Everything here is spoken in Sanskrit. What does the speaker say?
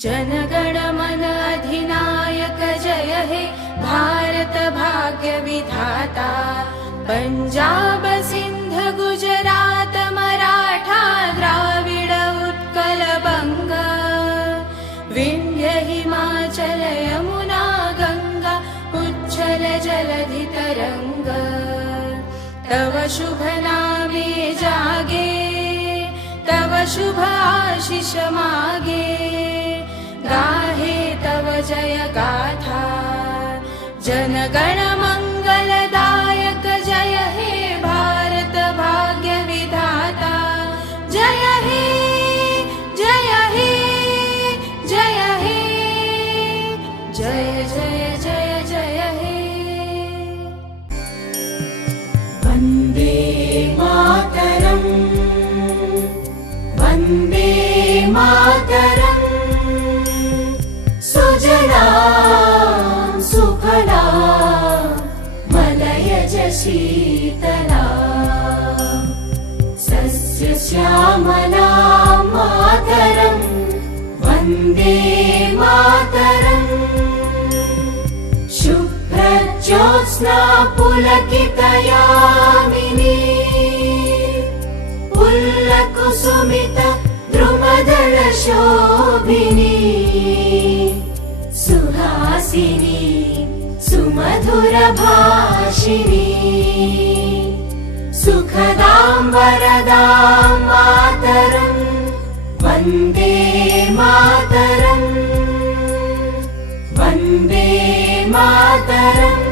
जनगण मन अधिनायक जय हे भारत भाग्य विधाता। पंजाब सिंध गुजरात मराठा द्राविड उत्कल बंग, विंध्य हिमाचल यमुना गंगा उच्छल जलधि तरंग। तव शुभ नामे जागे, तव शुभ आशीष मागे, गाहे तव जय गाथा। जनगण मंगलदायक जय हे भारत भाग्य विधाता। जय हे जय हे जय हे, जय जय जय जय हे। वंदे मातरम्, वंदे मातरम्। सुजलां सुफलां मलयज शीतलां, सस्य श्यामलां मातरं वन्दे मातरम्। शुभ्रज्योत्स्ना पुलकितयामिनी, पुल्लकुसुमित द्रुमदल शोभिनी, सुहासिनी सुमधुर भाषिणी। सुखदां वरदां मातरं वन्दे मातरम्, वन्दे मातरम्।